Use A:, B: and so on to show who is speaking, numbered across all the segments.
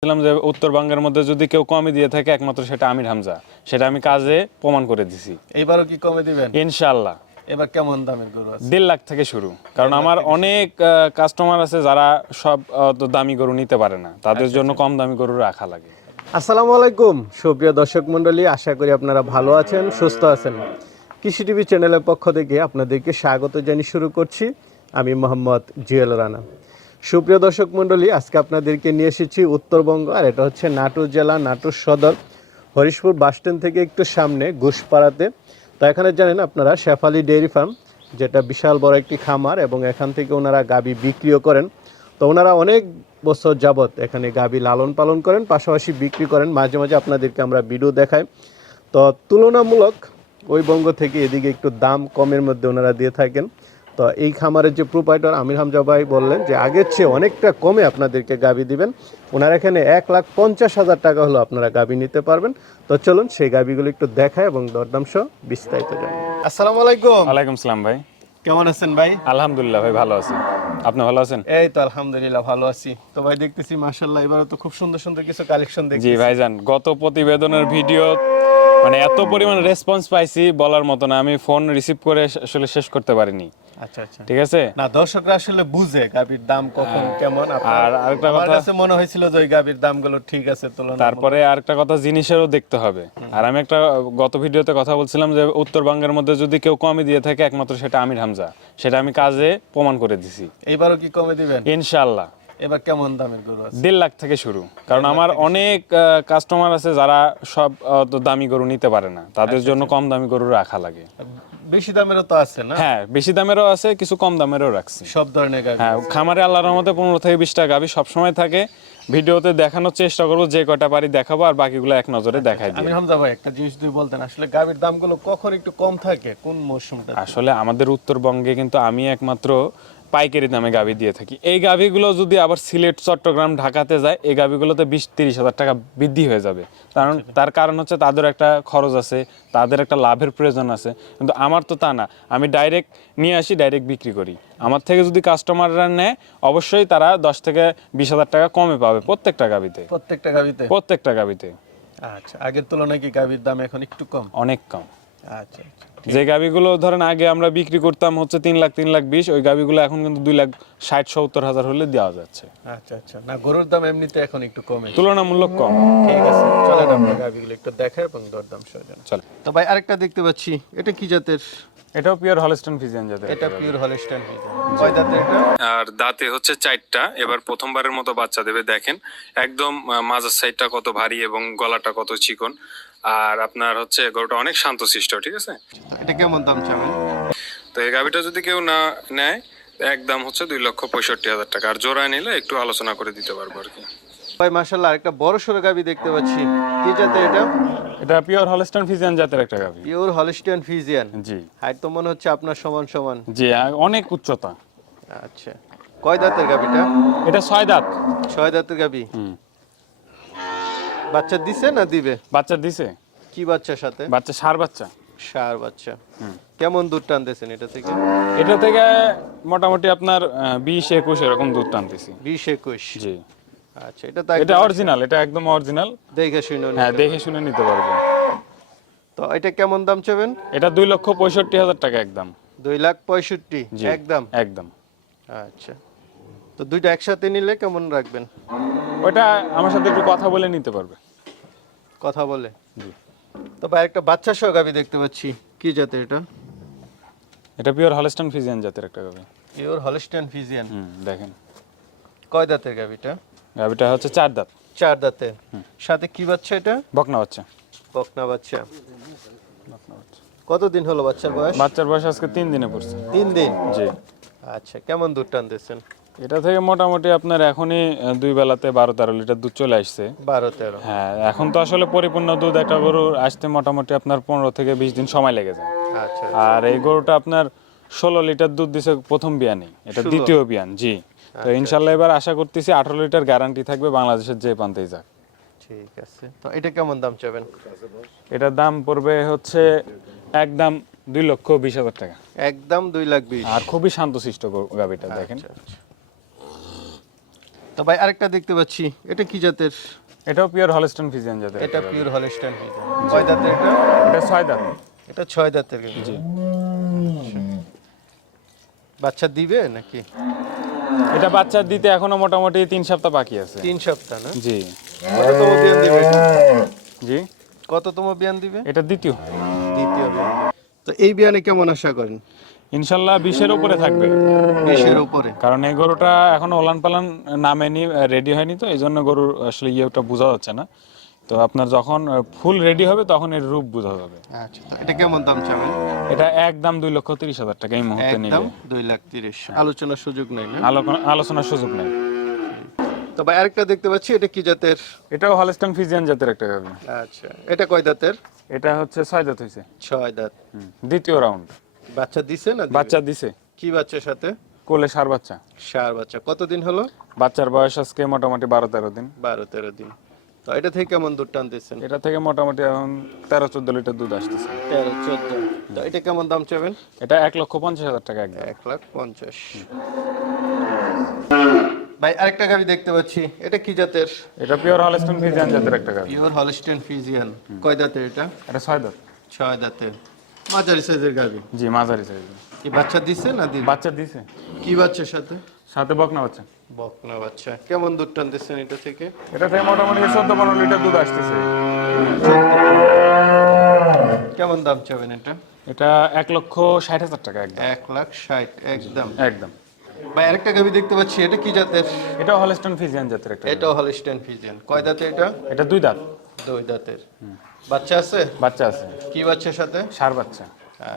A: বলছিলাম যে উত্তরবঙ্গের মধ্যে যদি কেউ কমই দিয়ে থাকে একমাত্র সেটা আমির হামজা। সেটা আমি কাজে প্রমাণ করে দিছি।
B: এইবারও কি কমে দিবেন?
A: ইনশাল্লাহ
B: এবার কেমন দামের গরু আছে?
A: দেড় লাখ থেকে শুরু। কারণ আমার অনেক কাস্টমার আছে যারা সব দামি গরু নিতে পারে না। তাদের জন্য কম দামি গরু রাখা লাগে।
B: আসসালামু আলাইকুম সুপ্রিয় দর্শক মণ্ডলী আশা করি আপনারা ভালো আছেন সুস্থ আছেন। কৃষি টিভি চ্যানেলের পক্ষ থেকে আপনাদেরকে স্বাগত জানিয়ে শুরু করছি। আমি মোহাম্মদ জুয়েল রানা। সুপ্রিয় দর্শক মণ্ডলী, আজকে আপনাদেরকে নিয়ে এসেছি উত্তরবঙ্গ, আর এটা হচ্ছে নাটোর জেলা, নাটোর সদর, হরিশপুর বাসস্ট্যান্ড থেকে একটু সামনে ঘুষপাড়াতে। তো এখানে জানেন আপনারা, শেফালি ডেয়ারি ফার্ম, যেটা বিশাল বড় একটি খামার, এবং এখান থেকে ওনারা গাবি বিক্রিও করেন। তো ওনারা অনেক বছর যাবৎ এখানে গাবি লালন পালন করেন, পাশাপাশি বিক্রি করেন। মাঝে মাঝে আপনাদেরকে আমরা ভিডিও দেখাই। তো তুলনামূলক ওই বঙ্গ থেকে এদিকে একটু দাম কমের মধ্যে ওনারা দিয়ে থাকেন। তো এই খামারের যে প্রোপাইটার আমির হামজা ভাই বললেন যে আগের চেয়ে অনেকটা কমে আপনাদেরকে গাবি দিবেন। ওনার এখানে এক লাখ পঞ্চাশ হাজার টাকা হলো আপনারা গাবি নিতে পারবেন। তো চলুন সেই গাবিগুলো একটু দেখায় এবং দরদাম সহ বিস্তারিত জানি। আসসালামু আলাইকুম।
A: ওয়ালাইকুম সালাম ভাই।
B: কেমন আছেন ভাই?
A: আলহামদুলিল্লাহ ভাই ভালো আছি। আপনি ভালো আছেন?
B: এই তো আলহামদুলিল্লাহ ভালো আছি। তো ভাই দেখতেছি মাশাআল্লাহ এবারে তো খুব সুন্দর সুন্দর কিছু কালেকশন দেখছি
A: জি ভাইজান গত প্রতিবেদনের ভিডিও মানে এত পরিমাণ রেসপন্স পাইছি বলার মতো না। আমি ফোন রিসিভ করে আসলে শেষ করতে পারিনি।
B: আচ্ছা আচ্ছা।
A: ঠিক আছে?
B: না দর্শকরা আসলে বুঝে গাবির দাম কখন কেমন।
A: আর আরেকটা কথা-
B: কাছে মনে হয়েছিল যে ওই গাবির দামগুলো ঠিক আছে তুলনা
A: তারপরে আরেকটা কথা জিনিসেরও দেখতে হবে। আর আমি একটা গত ভিডিওতে কথা বলছিলাম যে উত্তরবঙ্গের মধ্যে যদি কেউ কমই দিয়ে থাকে একমাত্র সেটা আমির হামজা। সেটা আমি কাজে প্রমাণ করে দিছি।
B: এইবারও কি কমে দিবেন?
A: ইনশাল্লাহ
B: এবার কেমন দামের গরু আছে?
A: দেড় লাখ থেকে শুরু। কারণ আমার অনেক কাস্টমার আছে যারা সব দামি গরু নিতে পারে না। তাদের জন্য কম দামি গরু রাখা লাগে।
B: বেশি দামেরও তো আছে না?
A: হ্যাঁ বেশি দামেরও আছে কিছু কম দামেরও রাখছি।
B: সব ধরনের গাভি
A: হ্যাঁ খামারে আল্লাহর রহমতে পনেরো থেকে বিশটা গাভি সবসময় থাকে। ভিডিওতে দেখানোর চেষ্টা করব যে কটা পারি দেখাবো আর বাকিগুলো এক নজরে দেখাই দিই।
B: আমি হামজা ভাই একটা জিনিস দুই বলতেন আসলে গাবির দামগুলো কখন একটু কম থাকে? কোন মৌসুমটা
A: আসলে আমাদের উত্তরবঙ্গে কিন্তু আমি একমাত্র পাইকারি দামে গাভি দিয়ে থাকি। এই গাভিগুলো যদি আবার সিলেট চট্টগ্রাম ঢাকাতে যায় এই গাভিগুলোতে বিশ তিরিশ হাজার টাকা বৃদ্ধি হয়ে যাবে। কারণ তার কারণ হচ্ছে তাদের একটা খরচ আছে তাদের একটা লাভের প্রয়োজন আছে। কিন্তু আমার তো তা না। আমি ডাইরেক্ট নিয়ে আসি ডাইরেক্ট বিক্রি করি। আমার থেকে যদি কাস্টমাররা নেয় অবশ্যই তারা দশ থেকে বিশ হাজার টাকা কমে পাবে প্রত্যেকটা গাভিতে
B: প্রত্যেকটা গাবিতে?
A: প্রত্যেকটা গাভিতে
B: আচ্ছা আগের তুলনায় কি গাবির দাম এখন একটু কম?
A: অনেক কম।
B: আচ্ছা আচ্ছা।
A: যে গাবিগুলো ধরেন আগে আমরা বিক্রি করতাম হচ্ছে তিন লাখ তিন লাখ বিশ ওই গাবিগুলো এখন কিন্তু দুই লাখ ষাট সত্তর হাজার হলে দেওয়া যাচ্ছে।
B: আচ্ছা আচ্ছা। না গরুর দাম এমনিতে এখন একটু কমে।
A: তুলনামূলক কম।
B: ঠিক আছে চলেন আমরা গাবিগুলো একটু দেখাই এবং দরদাম সজন
A: চলে
B: তো ভাই আরেকটা দেখতে পাচ্ছি। এটা কি জাতের?
A: এটাও পিওর হলস্টন ফিজিয়ান যাদের
B: এটা পিওর হলিস্টাইন কয় দাঁতের এটা?
A: আর দাঁতে হচ্ছে চারটা। এবার প্রথমবারের মতো বাচ্চা দেবে দেখেন। একদম মাঝের সাইডটা কত ভারী এবং গলাটা কত চিকন। আর আপনার হচ্ছে গরুটা অনেক শান্তশিষ্ট ঠিক আছে?
B: এটা কেমন দাম চাবেন?
A: তো এই গাভিটা যদি কেউ না নেয় একদম হচ্ছে দুই লক্ষ পঁয়ষট্টি হাজার টাকা। আর জোড়ায় নিলে একটু আলোচনা করে দিতে পারব আর কি।
B: ভাই মাশাআল্লাহ আরেকটা বড় সরো গাবি দেখতে পাচ্ছি। কি জাতের এটা?
A: এটা পিওর হলস্টন ফিজিয়ান জাতের একটা গাভি।
B: পিওর হলিস্টাইন ফিজিয়ান
A: জি।
B: হাইট তো মনে হচ্ছে আপনার সমান সমান।
A: জি অনেক উচ্চতা।
B: আচ্ছা। কয় দাঁতের গাবিটা
A: এটা ছয় দাঁত।
B: ছয় দাঁতের গাবি
A: হুম।
B: বাচ্চা দিছে না দিবে?
A: বাচ্চা দিছে।
B: কি বাচ্চার সাথে?
A: বাচ্চা সার বাচ্চা।
B: সার বাচ্চা। কেমন দুধ টানতেছেন এটা থেকে?
A: এটা থেকে মোটামুটি আপনার বিশ একুশ এরকম দুধ টানতেছি।
B: বিশ একুশ?
A: জি।
B: আচ্ছা এটা তো
A: এটা অরিজিনাল এটা একদম অরিজিনাল।
B: দেখে শুনে
A: হ্যাঁ দেখে শুনে নিতে পারবেন।
B: তো এটা কেমন দাম চাবেন?
A: এটা দুই লক্ষ পঁয়ষট্টি হাজার টাকা একদম।
B: দুই লাখ পঁয়ষট্টি? একদম?
A: একদম।
B: আচ্ছা। তো দুইটা একসাথে নিলে কেমন রাখবেন?
A: ওটা আমার সাথে একটু কথা বলে নিতে পারবে।
B: কথা বলে?
A: জি।
B: তো ভাই একটা বাচ্চা সহ গাবি দেখতে পাচ্ছি। কি জাতের এটা?
A: এটা পিওর হলস্টন ফিজিয়ান জাতের একটা গাভি
B: পিওর হলিস্টাইন ফিজিয়ান
A: হুম দেখেন।
B: কয় দাঁতের গাবিটা?
A: গাভিটা হচ্ছে চার দাঁত।
B: চার দাঁতের সাথে কি বাচ্চা এটা?
A: বকনা বাচ্চা।
B: বকনা বাচ্চা। কতদিন হলো বাচ্চার বয়স?
A: বাচ্চার বয়স আজকে তিন দিনে পড়ছে।
B: তিন দিন?
A: জি।
B: আচ্ছা কেমন দুধ টান টানতেছেন?
A: এটা থেকে মোটামুটি আপনার এখনই দুই বেলাতে বারো তেরো লিটার দুধ চলে আসছে।
B: বারো তেরো।
A: হ্যাঁ এখন তো আসলে পরিপূর্ণ দুধ একটা গরুর আসতে মোটামুটি আপনার পনেরো থেকে বিশ দিন সময় লেগে যায়।
B: আচ্ছা
A: আর এই গরুটা আপনার ষোলো লিটার দুধ দিছে প্রথম বিয়ানি এটা দ্বিতীয় বিয়ান জি। তো ইনশাল্লাহ এবার আশা করতেছি আঠারো লিটার গ্যারান্টি থাকবে বাংলাদেশের যে প্রান্তেই যাক।
B: ঠিক আছে। তো এটা কেমন দাম চাবেন?
A: এটার দাম পড়বে হচ্ছে একদম দুই লক্ষ বিশ হাজার টাকা।
B: একদম দুই লাখ বিশ।
A: আর খুবই শান্তশিষ্ট গরু- গাভীটা দেখেন।
B: আচ্ছা, আচ্ছা। তো ভাই আরেকটা দেখতে পাচ্ছি। এটা কি জাতের?
A: এটাও পিওর হলস্টন ফিজিয়ান জাতের।
B: এটা পিওর হলিস্টান কয় দাঁতের এটা?
A: এটা ছয় দাঁত।
B: এটা ছয় দাঁতের
A: জি।
B: বাচ্চা দিবে নাকি?
A: এটা বাচ্চা দিতে এখনও মোটামুটি তিন সপ্তাহ বাকি আছে।
B: তিন সপ্তাহ না?
A: জি।
B: কততম বিয়ান দিবে?
A: জি।
B: কততম বিয়ান দিবে?
A: এটা দ্বিতীয়।
B: দ্বিতীয় বিয়ান। তো এই বিয়ানে কেমন আশা করেন?
A: ইনশাল্লাহ বিশের উপরে থাকবে।
B: বিশের উপরে।
A: কারণ এই গরুটা এখন ওলান পালান নামেনি রেডি হয়নি তো এই জন্য গরুর আসলে ইয়েটা বোঝা যাচ্ছে না। তো আপনার যখন ফুল রেডি হবে তখন এর রূপ বোঝা যাবে।
B: আচ্ছা তো এটা কেমন দাম চাবেন?
A: এটা একদম দুই লক্ষ তিরিশ হাজার টাকা এই মুহূর্তে
B: একদম দুই লাখ তিরিশ। আলোচনার সুযোগ নেই
A: আলোচনার সুযোগ নেই।
B: তো ভাই আরেকটা দেখতে পাচ্ছি এটা কি জাতের?
A: এটাও হলস্টন ফিজিয়ান জাতের একটা গাভি
B: আচ্ছা এটা কয় দাঁতের?
A: এটা হচ্ছে ছয় দাঁত হয়েছে
B: ছয় দাঁত।
A: দ্বিতীয় রাউন্ড
B: বাচ্চা দিছে না
A: বাচ্চা দিছে।
B: কি বাচ্চার সাথে?
A: কোলে সার বাচ্চা।
B: সার বাচ্চা। কতদিন হলো?
A: বাচ্চার বয়স আজকে মোটামুটি বারো তেরো দিন।
B: বারো তেরো দিন। তো এটা থেকে কেমন দুধ টানতেছেন?
A: এটা থেকে মোটামুটি এখন তেরো চোদ্দ লিটার দুধ আসতেছে।
B: তেরো চোদ্দ তো এটা কেমন দাম চাবেন
A: এটা এক লক্ষ পঞ্চাশ হাজার টাকা একদম।
B: এক লাখ পঞ্চাশ। ভাই আরেকটা গাড়ি দেখতে পাচ্ছি। এটা কি জাতের?
A: এটা পিওর হলস্টন ফিজিয়ান জাতের একটা গাভি
B: পিওর হলস্টেন ফিজিয়ান। কয় দাঁতের এটা?
A: এটা ছয় দাঁত।
B: ছয় দাঁতের। মাঝারি সাইজের গাড়ি
A: জি মাঝারি সাইজ
B: কি বাচ্চা দিছে না দিন
A: বাচ্চা দিছে।
B: কি বাচ্চার সাথে?
A: সাথে বকনা বাচ্চা।
B: বকনা বাচ্চা। কেমন দুধ টানতেছেন এটা থেকে?
A: এটা থেকে মোটামুটি চোদ্দ পনেরো লিটার দুধ আসতেছে।
B: কেমন দাম চাবেন এটা?
A: এটা এক লক্ষ ষাট হাজার টাকা একদম।
B: এক লাখ ষাট একদম।
A: একদম।
B: ভাই আরেকটা গাভি দেখতে পাচ্ছি এটা কি জাতের?
A: এটা হলস্টন ফিজিয়ান জাতের একটা
B: এটাও হলস্টেন ফিজিয়ান কয় দাঁতে এটা?
A: এটা দুই দাঁত।
B: দুই দাঁতের। বাচ্চা আছে?
A: বাচ্চা আছে।
B: কি বাচ্চার সাথে?
A: সার বাচ্চা।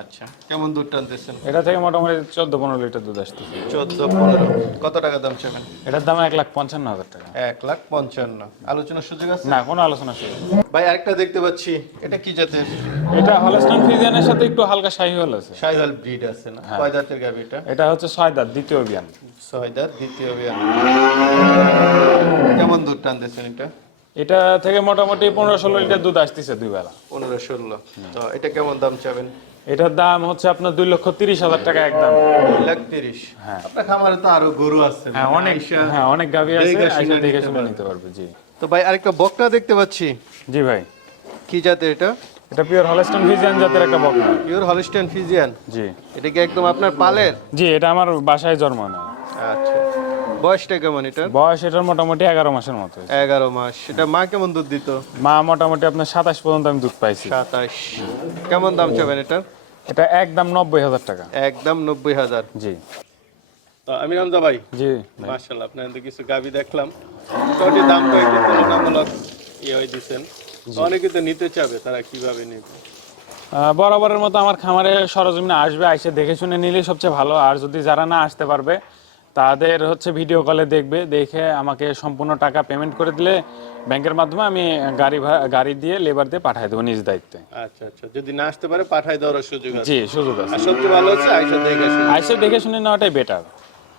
B: আচ্ছা কেমন দুধ টানতেছেন?
A: এটা থেকে মোটামুটি চোদ্দ পনেরো লিটার দুধ
B: চোদ্দ পনেরো। কত টাকা দাম চাবেন
A: এটার দাম এক লাখ পঞ্চান্ন হাজার টাকা।
B: এক লাখ পঞ্চান্ন। আলোচনার সুযোগ আছে?
A: না কোনো আলোচনা শুরু
B: ভাই আরেকটা দেখতে পাচ্ছি। এটা কি জাতের?
A: এটা হলস্টন সাথে একটু হালকা শাহিওয়াল আছে।
B: সাইহল ব্রিড আছে না? কয় দাঁতের গাভি এটা?
A: এটা হচ্ছে ছয় দাঁত দ্বিতীয় বিয়ান
B: ছয় দাঁত দ্বিতীয় বিয়ান কেমন দুধ টানতেছেন এটা?
A: এটা থেকে মোটামুটি পনেরো ষোলো লিটার দুধ আসতেছে দুই বেলা।
B: পনেরো ষোলো। তো এটা কেমন দাম চাবেন?
A: এটার দাম হচ্ছে আপনার দুই লক্ষ তিরিশ হাজার টাকা একদম
B: দুই লাখ তিরিশ। আপনার খামারে তো আরও গরু আছে।
A: হ্যাঁ অনেক হ্যাঁ অনেক গাভি আছে আইসা দেখে
B: নিতে
A: শুনে
B: পারবে।
A: নিতে পারবে জি।
B: তো ভাই আরেকটা বকনা দেখতে পাচ্ছি।
A: জি ভাই।
B: কি জাতের এটা?
A: এটা পিওর হলস্টন ফিজিয়ান জাতের একটা বকনা।
B: পিওর হলিস্টেন ফিজিয়ান
A: জি।
B: এটা কি একদম আপনার পালের?
A: জি এটা আমার বাসায় জন্ম না
B: আচ্ছা। বয়সটা কেমন এটার
A: বয়স এটার মোটামুটি এগারো মাসের মতো
B: এগারো মাস। সেটা মা কেমন দুধ দিত?
A: মা মোটামুটি আপনার সাতাশ পর্যন্ত আমি দুধ পাইছি।
B: সাতাশ। কেমন দাম চাবেন এটার
A: এটা একদম নব্বই হাজার টাকা।
B: একদম নব্বই হাজার।
A: জি।
B: তো আমি রামজা ভাই
A: জি
B: মার্শাল্লাহ আপনার তো কিছু গাবি দেখলাম। মোটামুটি দাম তো একটু তুলনামূলক ইয়ে হয়ে দিচ্ছেন অনেকে তো নিতে চাবে তারা কীভাবে নেবে?
A: আহ, বরাবরের মতো আমার খামারে সরজমিনে আসবে আইসে দেখে শুনে নিলেই সবচেয়ে ভালো। আর যদি যারা না আসতে পারবে তাদের হচ্ছে ভিডিও কলে দেখবে দেখে আমাকে সম্পূর্ণ টাকা পেমেন্ট করে দিলে ব্যাংকের মাধ্যমে আমি গাড়ি গাড়ি দিয়ে লেবার দিয়ে পাঠিয়ে দেবো নিজ দায়িত্বে।
B: আচ্ছা আচ্ছা। যদি না আসতে পারে পাঠাই দেওয়ার সুযোগ আছে।
A: জি সুযোগ আছে।
B: সবচেয়ে ভালো হচ্ছে আইসা দেখে শুনে।
A: আইসে দেখে শুনে নেওয়াটাই বেটার